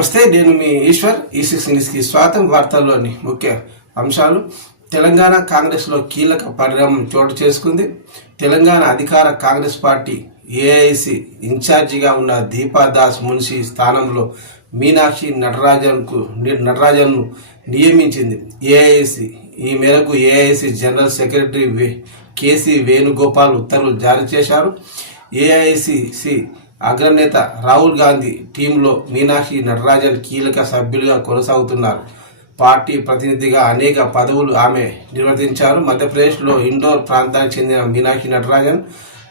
నమస్తే, నేను మీ ఈశ్వర్. ఈ6 న్యూస్కి స్వాగతం. వార్తల్లోని ముఖ్య అంశాలు. తెలంగాణ కాంగ్రెస్లో కీలక పరిణామం చోటు చేసుకుంది. తెలంగాణ అధికార కాంగ్రెస్ పార్టీ ఏఐసి ఇన్ఛార్జిగా ఉన్న దీపాదాస్ మున్షి స్థానంలో మీనాక్షి నటరాజన్ను నియమించింది ఏఐసి. ఈ మేరకు AIC general secretary KC Venugopal ఉత్తర్వులు జారీ చేశారు. ఏఐసిసి అగ్రనేత రాహుల్ గాంధీ టీంలో మీనాక్షి నటరాజన్ కీలక సభ్యులుగా కొనసాగుతున్నారు. పార్టీ ప్రతినిధిగా అనేక పదవులు ఆమె నిర్వర్తించారు. మధ్యప్రదేశ్లో ఇండోర్ ప్రాంతానికి చెందిన మీనాక్షి నటరాజన్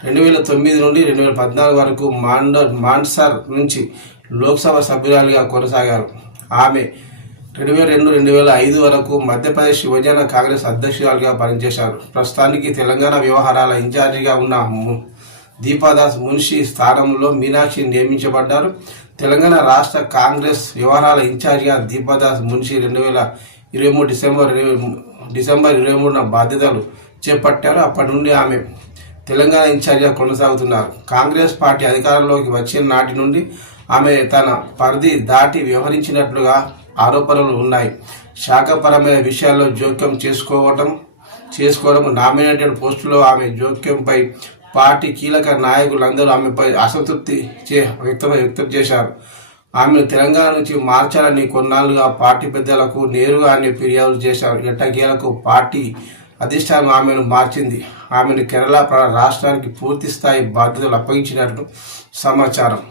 2009 నుండి 2014 వరకు మాండ్సర్ నుంచి లోక్సభ సభ్యురాలిగా కొనసాగారు. ఆమె 2002-2005 వరకు మధ్యప్రదేశ్ యువజన కాంగ్రెస్ అధ్యక్షురాలుగా పనిచేశారు. ప్రస్తుతానికి తెలంగాణ వ్యవహారాల ఇన్ఛార్జిగా ఉన్న దీపాదాస్ మున్షి స్థానంలో మీనాక్షి నియమించబడ్డారు. తెలంగాణ రాష్ట్ర కాంగ్రెస్ వ్యవహారాల ఇన్ఛార్జిగా దీపాదాస్ మున్షి 2023 డిసెంబర్ 23న బాధ్యతలు చేపట్టారు. అప్పటి నుండి ఆమె తెలంగాణ ఇన్ఛార్జిగా కొనసాగుతున్నారు. కాంగ్రెస్ పార్టీ అధికారంలోకి వచ్చిన నాటి నుండి ఆమె తన పరిధి దాటి వ్యవహరించినట్లుగా ఆరోపణలు ఉన్నాయి. శాఖపరమైన విషయాల్లో జోక్యం చేసుకోవడం నామినేటెడ్ పోస్టులో ఆమె జోక్యంపై పార్టీ కీలక నాయకులందరూ ఆమెపై అసంతృప్తి వ్యక్తం చేశారు. ఆమెను తెలంగాణ నుంచి మార్చాలని కొన్నాళ్లుగా పార్టీ పెద్దలకు నేరుగా ఫిర్యాదులు చేశారు. ఎట్టకేలకు పార్టీ అధిష్టానం ఆమెను మార్చింది. ఆమెను కేరళ రాష్ట్రానికి పూర్తి స్థాయి బాధ్యతలు అప్పగించినట్లు సమాచారం.